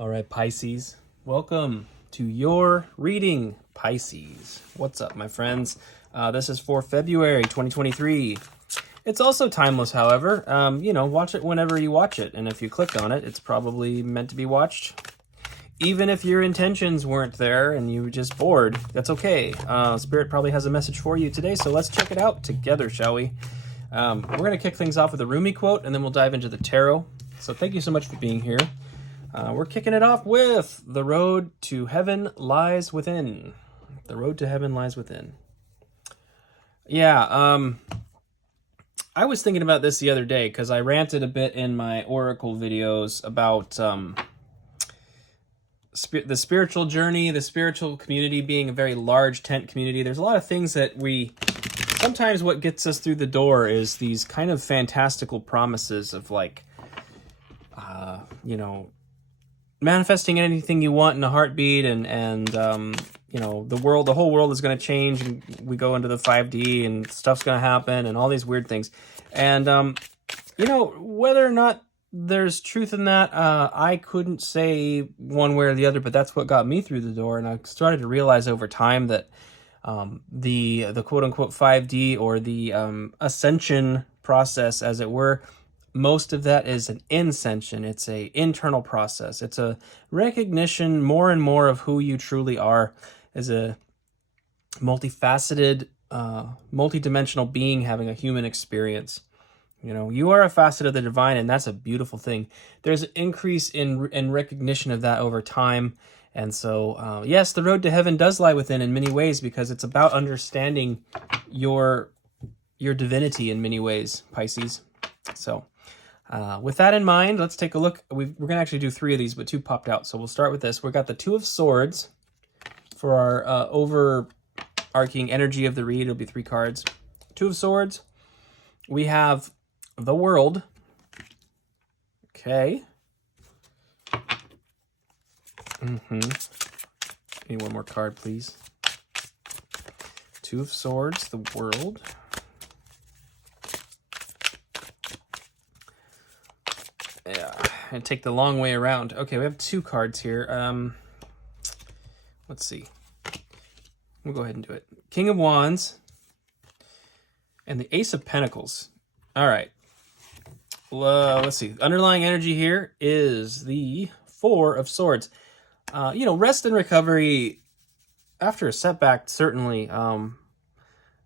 All right, Pisces, welcome to your reading, Pisces. What's up, my friends? This is for February 2023. It's also timeless, however. Watch it whenever you watch it, and if you clicked on it, it's probably meant to be watched. Even if your intentions weren't there and you were just bored, that's okay. Spirit probably has a message for you today, so let's check it out together, shall we? We're going to kick things off with a Rumi quote, and then we'll dive into the tarot. So thank you so much for being here. We're kicking it off with "The road to heaven lies within." The road to heaven lies within. Yeah, I was thinking about this the other day because I ranted a bit in my oracle videos about the spiritual journey, the spiritual community being a very large tent community. There's a lot of things that sometimes what gets us through the door is these kind of fantastical promises of manifesting anything you want in a heartbeat, and the whole world is going to change, and we go into the 5D and stuff's going to happen and all these weird things. And whether or not there's truth in that, I couldn't say one way or the other, but that's what got me through the door. And I started to realize over time that the quote unquote 5D, or the ascension process, as it were, most of that is an ascension. It's a internal process. It's a recognition more and more of who you truly are as a multifaceted, multidimensional being having a human experience. You are a facet of the divine, and that's a beautiful thing. There's an increase in recognition of that over time. And so, yes, the road to heaven does lie within in many ways, because it's about understanding your divinity in many ways, Pisces. So, with that in mind, let's take a look. We're going to actually do 3 of these, but 2 popped out. So we'll start with this. We've got the 2 of Swords for our overarching energy of the read. It'll be 3 cards. 2 of Swords. We have the World. Okay. Need one more card, please. 2 of Swords, the World. Yeah, and take the long way around. Okay, we have 2 cards here. Let's see. We'll go ahead and do it. King of Wands and the Ace of Pentacles. All right. Let's see. Underlying energy here is the 4 of Swords. Rest and recovery after a setback, certainly.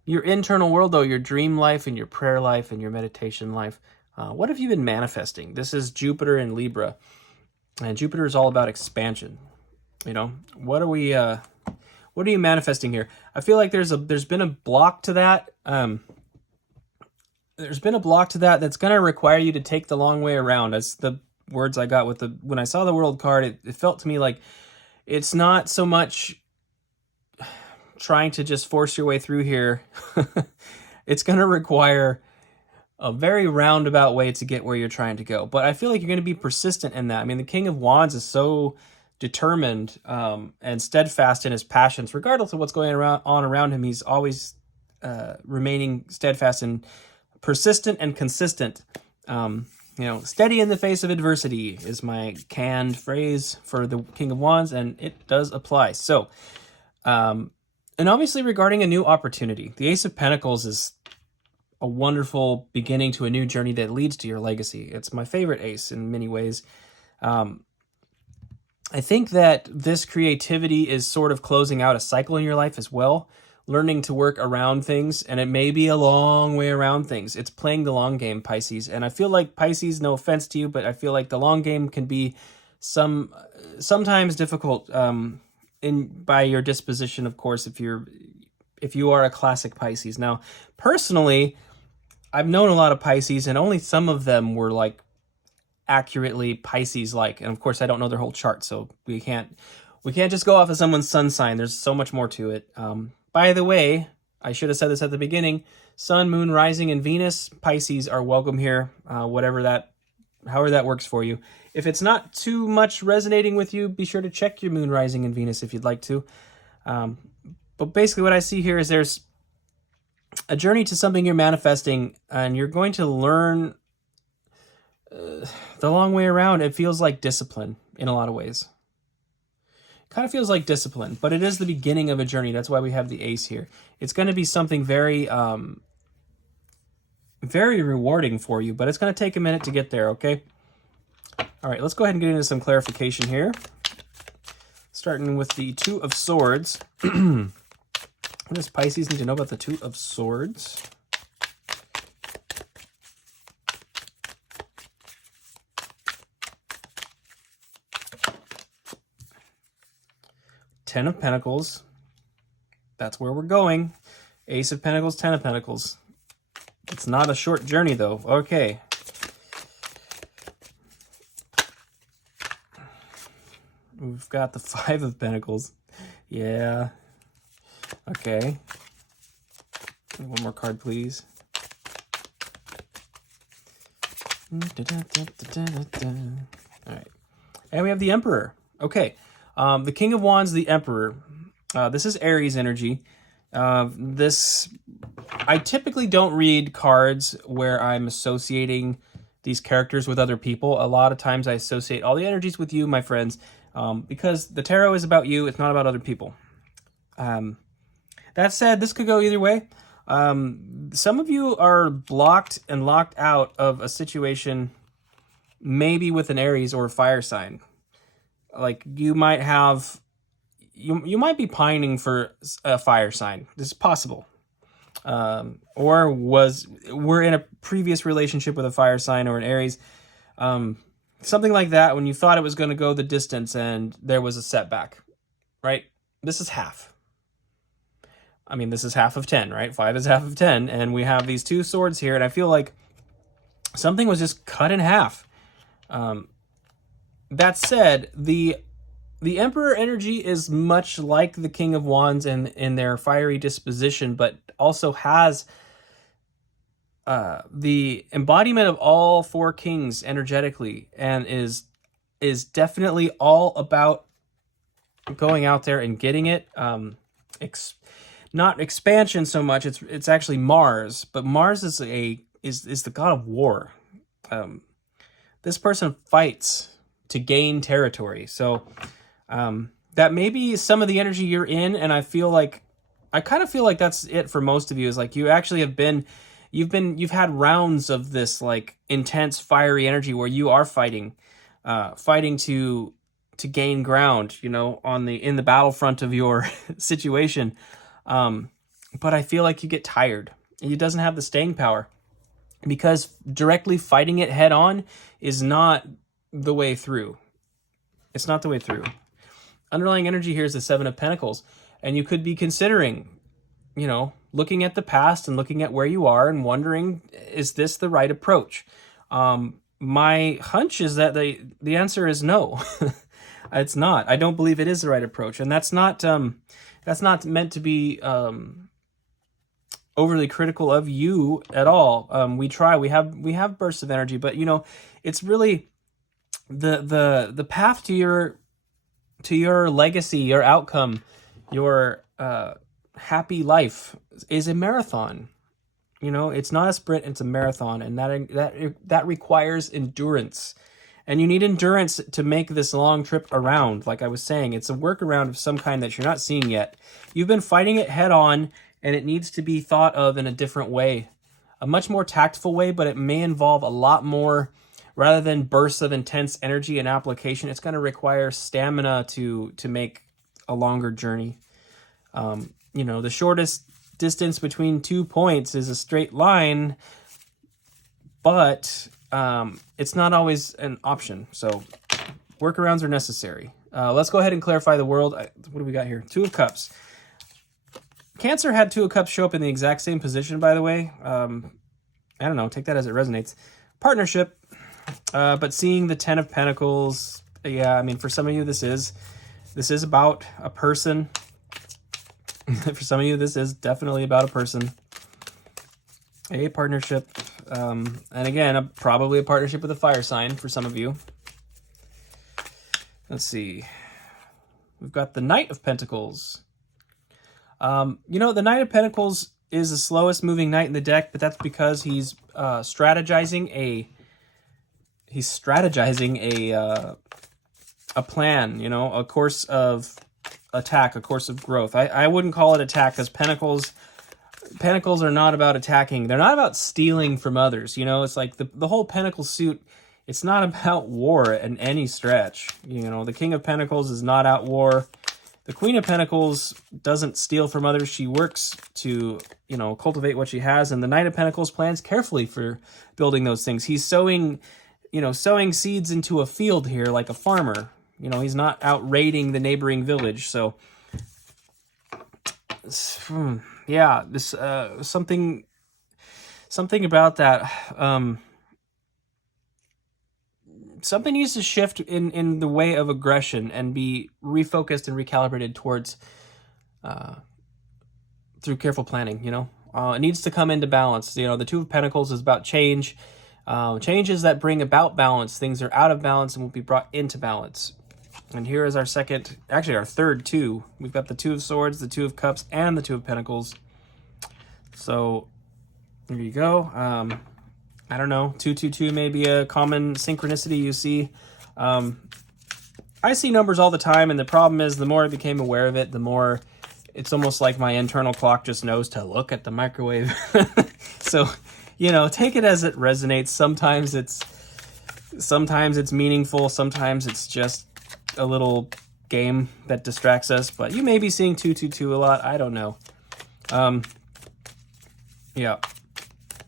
Your internal world, though, your dream life and your prayer life and your meditation life. What have you been manifesting? This is Jupiter in Libra, and Jupiter is all about expansion. What are you manifesting here? I feel like there's been a block to that. There's been a block to that that's going to require you to take the long way around. That's the words I got when I saw the World card. It felt to me like it's not so much trying to just force your way through here. It's going to require a very roundabout way to get where you're trying to go. But I feel like you're going to be persistent in that. I mean, the King of Wands is so determined and steadfast in his passions. Regardless of what's going on around him, he's always remaining steadfast and persistent and consistent. Steady in the face of adversity is my canned phrase for the King of Wands, and it does apply. So, and obviously regarding a new opportunity, the Ace of Pentacles is a wonderful beginning to a new journey that leads to your legacy. It's my favorite ace in many ways. I think that this creativity is sort of closing out a cycle in your life as well, learning to work around things, and it may be a long way around things. It's playing the long game, Pisces. And I feel like, Pisces, no offense to you, but I feel like the long game can be sometimes difficult by your disposition, of course, if you are a classic Pisces. Now, personally, I've known a lot of Pisces, and only some of them were accurately Pisces-like. And of course, I don't know their whole chart, so we can't just go off of someone's sun sign. There's so much more to it. By the way, I should have said this at the beginning. Sun, Moon, Rising, and Venus, Pisces are welcome here. However that works for you. If it's not too much resonating with you, be sure to check your Moon, Rising, and Venus if you'd like to. But basically what I see here is there's a journey to something you're manifesting, and you're going to learn the long way around. It feels like discipline. in a lot of ways. Kind of feels like discipline, but it is the beginning of a journey. That's why we have the ace here. It's going to be something very, very rewarding for you, but it's going to take a minute to get there, okay? All right, let's go ahead and get into some clarification here. Starting with the Two of Swords. What does Pisces need to know about the Two of Swords? Ten of Pentacles. That's where we're going. Ace of Pentacles, Ten of Pentacles. It's not a short journey, though. Okay. We've got the Five of Pentacles. Yeah. Okay. One more card, please. All right. And we have the Emperor. Okay. The King of Wands, the Emperor. This is Aries energy. I typically don't read cards where I'm associating these characters with other people. A lot of times I associate all the energies with you, my friends, because the tarot is about you. It's not about other people. That said, this could go either way. Some of you are blocked and locked out of a situation, maybe with an Aries or a fire sign. Like you might have, you might be pining for a fire sign. This is possible. Or we're in a previous relationship with a fire sign or an Aries. Something like that when you thought it was going to go the distance and there was a setback, right? This is half. I mean, this is half of 10, right? 5 is half of 10. And we have these two swords here. And I feel like something was just cut in half. That said, the Emperor energy is much like the King of Wands in their fiery disposition, but also has the embodiment of all four kings energetically, and is definitely all about going out there and getting it. Not expansion so much. It's actually Mars, but Mars is the god of war. This person fights to gain territory. So that may be some of the energy you're in, and I kind of feel like that's it for most of you. Is like you actually you've had rounds of this like intense fiery energy where you are fighting to gain ground, you know, in the battlefront of your situation. But I feel like you get tired. It doesn't have the staying power because directly fighting it head on is not the way through. It's not the way through. Underlying energy here is the Seven of Pentacles, and you could be considering, you know, looking at the past and looking at where you are and wondering, is this the right approach? My hunch is that the answer is no. It's not. I don't believe it is the right approach, and that's not meant to be overly critical of you at all. We have bursts of energy, but you know, it's really the path to your legacy, your outcome, your happy life is a marathon. You know, it's not a sprint, it's a marathon, and that requires endurance. And you need endurance to make this long trip around. Like I was saying, it's a workaround of some kind that you're not seeing yet. You've been fighting it head on, and it needs to be thought of in a different way. A much more tactful way, but it may involve a lot more. Rather than bursts of intense energy and application, it's going to require stamina to make a longer journey. You know, the shortest distance between 2 points is a straight line, but it's not always an option. So workarounds are necessary. Let's go ahead and clarify the world. What do we got here? Two of Cups. Cancer had Two of Cups show up in the exact same position, by the way. I don't know. Take that as it resonates. Partnership. But seeing the Ten of Pentacles, yeah, I mean, for some of you, this is about a person. For some of you, this is definitely about a person. A partnership. And again, probably a partnership with a fire sign for some of you. Let's see. We've got the Knight of Pentacles. You know, the Knight of Pentacles is the slowest moving knight in the deck, but that's because he's strategizing a a plan, you know, a course of attack, a course of growth. I wouldn't call it attack, because Pentacles are not about attacking. They're not about stealing from others. You know, it's like the whole Pentacle suit, it's not about war in any stretch. You know, the King of Pentacles is not at war. The Queen of Pentacles doesn't steal from others. She works to, you know, cultivate what she has. And the Knight of Pentacles plans carefully for building those things. He's sowing, you know, sowing seeds into a field here like a farmer. You know, he's not out raiding the neighboring village. So, yeah, this something about that. Something needs to shift in the way of aggression and be refocused and recalibrated towards through careful planning. You know, it needs to come into balance. You know, the Two of Pentacles is about change, changes that bring about balance. Things are out of balance and will be brought into balance. And here is our second, actually our third two. We've got the Two of Swords, the Two of Cups, and the Two of Pentacles. So there you go. I don't know, 222 may be a common synchronicity you see. I see numbers all the time, and the problem is the more I became aware of it, the more it's almost like my internal clock just knows to look at the microwave. So, you know, take it as it resonates. Sometimes it's meaningful, sometimes it's just a little game that distracts us, but you may be seeing 222 a lot. I don't know. Yeah.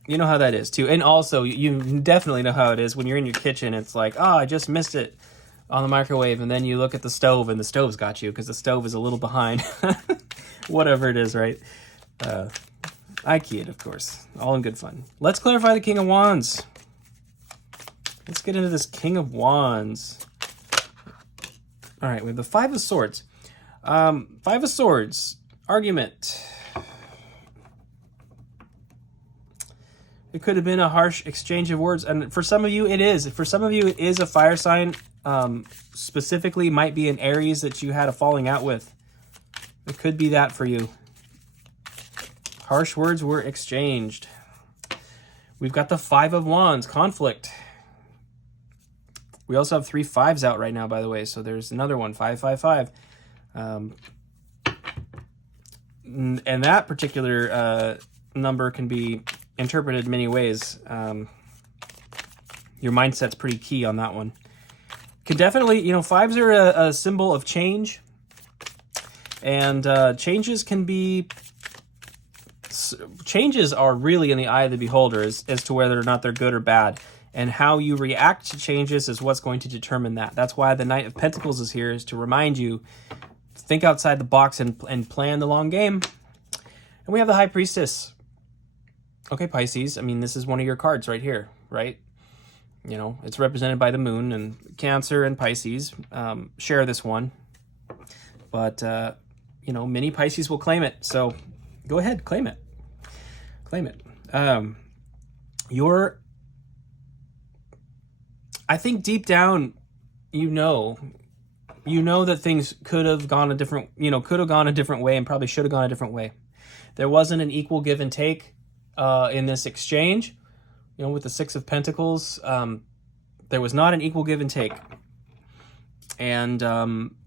You know how that is too. And also you definitely know how it is when you're in your kitchen. It's like, oh, I just missed it on the microwave. And then you look at the stove and the stove's got you because the stove is a little behind. Whatever it is, right? I kid, of course. All in good fun. Let's clarify the King of Wands. Let's get into this King of Wands. All right, we have the Five of Swords. Five of Swords. Argument. It could have been a harsh exchange of words. And for some of you, it is. For some of you, it is a fire sign. Specifically, might be an Aries that you had a falling out with. It could be that for you. Harsh words were exchanged. We've got the Five of Wands, conflict. We also have 3 5s out right now, by the way. So there's another one, 555. And that particular number can be interpreted many ways. Your mindset's pretty key on that one. Can definitely, you know, 5s are a symbol of change. And changes are really in the eye of the beholder as to whether or not they're good or bad. And how you react to changes is what's going to determine that. That's why the Knight of Pentacles is here, is to remind you, think outside the box and plan the long game. And we have the High Priestess. Okay, Pisces, I mean, this is one of your cards right here, right? You know, it's represented by the moon, and Cancer and Pisces share this one. But, you know, many Pisces will claim it. So go ahead, claim it. Claim it. I think deep down, you know that things could have gone a different way and probably should have gone a different way. There wasn't an equal give and take in this exchange. You know, with the Six of Pentacles, there was not an equal give and take. And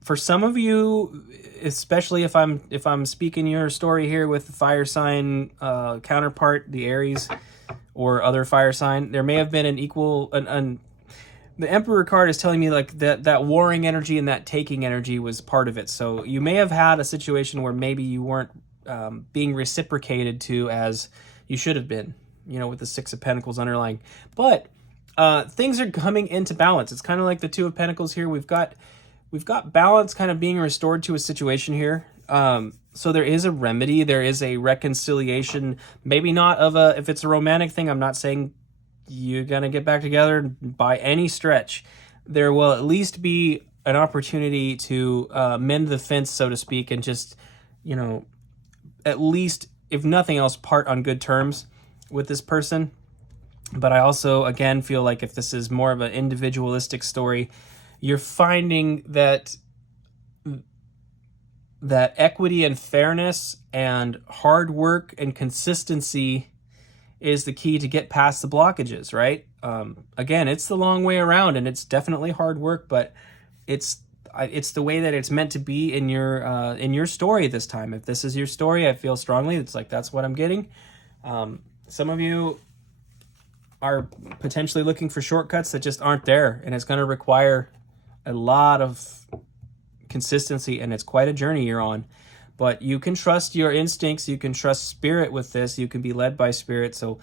for some of you, especially if I'm speaking your story here with the fire sign counterpart, the Aries or other fire sign, there may have been an equal the Emperor card is telling me like that warring energy and that taking energy was part of it. So you may have had a situation where maybe you weren't being reciprocated to as you should have been, you know, with the Six of Pentacles underlying. But things are coming into balance. It's kind of like the Two of Pentacles here. We've got balance kind of being restored to a situation here. So there is a remedy. There is a reconciliation. Maybe not if it's a romantic thing, I'm not saying you're going to get back together by any stretch. There will at least be an opportunity to mend the fence, so to speak, and just, you know, at least, if nothing else, part on good terms with this person. But I also, again, feel like if this is more of an individualistic story, you're finding that equity and fairness and hard work and consistency is the key to get past the blockages, right? Again, it's the long way around, and it's definitely hard work, but it's it's the way that it's meant to be in your story this time. If this is your story, I feel strongly it's like that's what I'm getting. Some of you are potentially looking for shortcuts that just aren't there, and it's going to require a lot of consistency, and it's quite a journey you're on. But you can trust your instincts, you can trust spirit with this, you can be led by spirit. So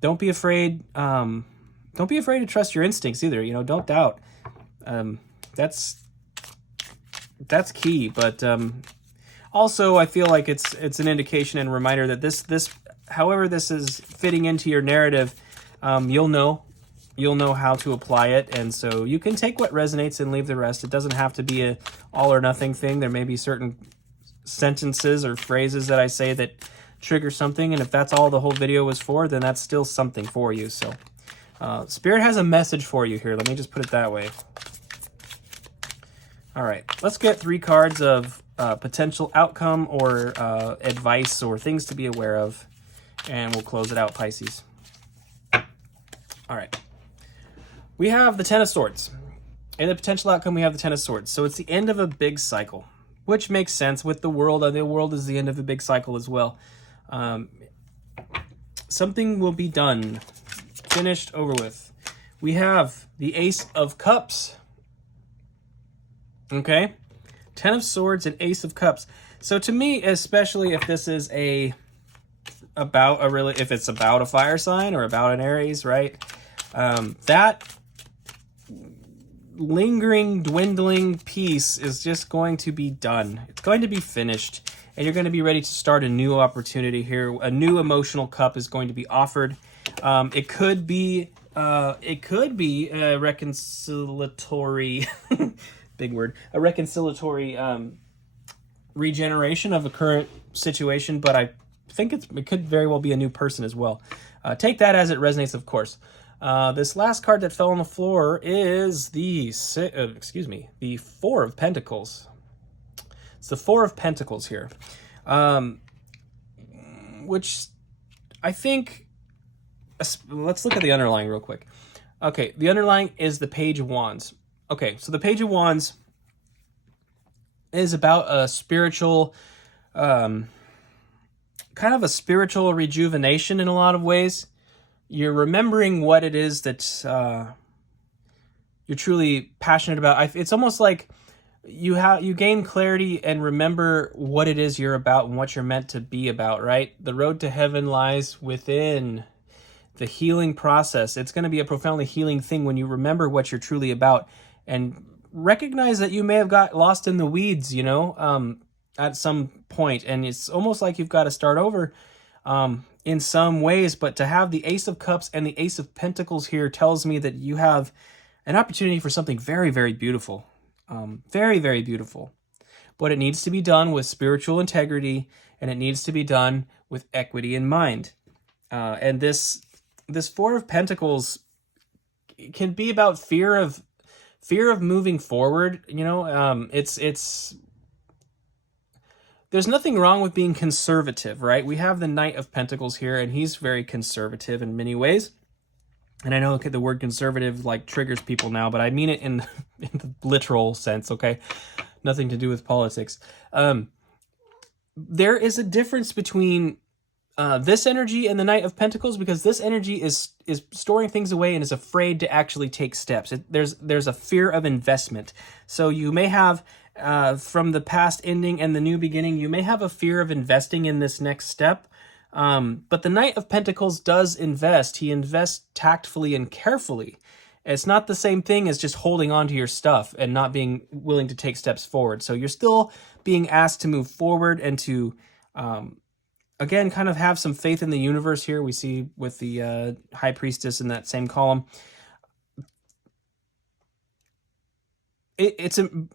don't be afraid. Don't be afraid to trust your instincts either. You know, don't doubt. That's key. But also, I feel like it's an indication and reminder that this however this is fitting into your narrative, you'll know how to apply it, and so you can take what resonates and leave the rest. It doesn't have to be a all or nothing thing. There may be certain sentences or phrases that I say that trigger something, and if that's all the whole video was for, then that's still something for you. So Spirit has a message for you here. Let me just put it that way. All right, let's get 3 cards of potential outcome or advice or things to be aware of, and we'll close it out, Pisces. All right. We have the Ten of Swords. In the potential outcome, we have the Ten of Swords. So it's the end of a big cycle, which makes sense with the world. The world is the end of a big cycle as well. Something will be done, finished, over with. We have the Ace of Cups. Okay? Ten of Swords and Ace of Cups. So to me, especially if this is if it's about a fire sign or about an Aries, right? That lingering, dwindling piece is just going to be done. It's going to be finished, and you're going to be ready to start a new opportunity here. A new emotional cup is going to be offered. It could be a reconciliatory, big word, a reconciliatory regeneration of a current situation, but I think it could very well be a new person as well. Take that as it resonates, of course. This last card that fell on the floor is the Four of Pentacles. It's the Four of Pentacles here, which I think, let's look at the underlying real quick. Okay, the underlying is the Page of Wands. Okay, so the Page of Wands is about a spiritual, kind of a spiritual rejuvenation in a lot of ways. You're remembering what it is that you're truly passionate about. It's almost like you gain clarity and remember what it is you're about and what you're meant to be about, right? The road to heaven lies within. The healing process. It's going to be a profoundly healing thing when you remember what you're truly about and recognize that you may have got lost in the weeds, at some point, and it's almost like you've got to start over in some ways. But to have the Ace of Cups and the Ace of Pentacles here tells me that you have an opportunity for something very, very beautiful. Very, very beautiful. But it needs to be done with spiritual integrity, and it needs to be done with equity in mind. And this Four of Pentacles can be about fear of moving forward. It's there's nothing wrong with being conservative, right? We have the Knight of Pentacles here, and he's very conservative in many ways. And I know the word conservative triggers people now, but I mean it in the literal sense, okay? Nothing to do with politics. There is a difference between this energy and the Knight of Pentacles, because this energy is storing things away and is afraid to actually take steps. There's a fear of investment. So you may have, from the past ending and the new beginning, you may have a fear of investing in this next step. But the Knight of Pentacles does invest. He invests tactfully and carefully. It's not the same thing as just holding on to your stuff and not being willing to take steps forward. So you're still being asked to move forward and to, again, kind of have some faith in the universe here. We see with the High Priestess in that same column. You're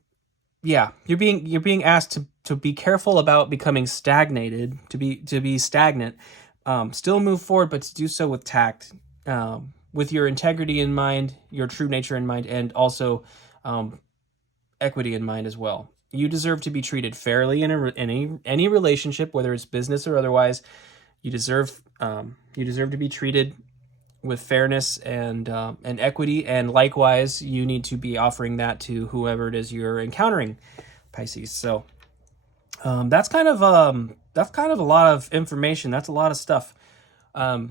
being asked to be careful about becoming stagnated, to be stagnant. Still move forward, but to do so with tact, with your integrity in mind, your true nature in mind, and also equity in mind as well. You deserve to be treated fairly in any relationship, whether it's business or otherwise. You deserve to be treated with fairness and equity, and likewise, you need to be offering that to whoever it is you're encountering, Pisces. So that's kind of a lot of information. That's a lot of stuff.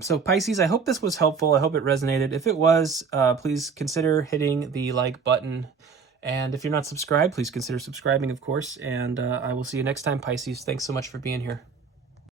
So Pisces, I hope this was helpful. I hope it resonated. If it was, please consider hitting the like button. And if you're not subscribed, please consider subscribing, of course. And I will see you next time, Pisces. Thanks so much for being here.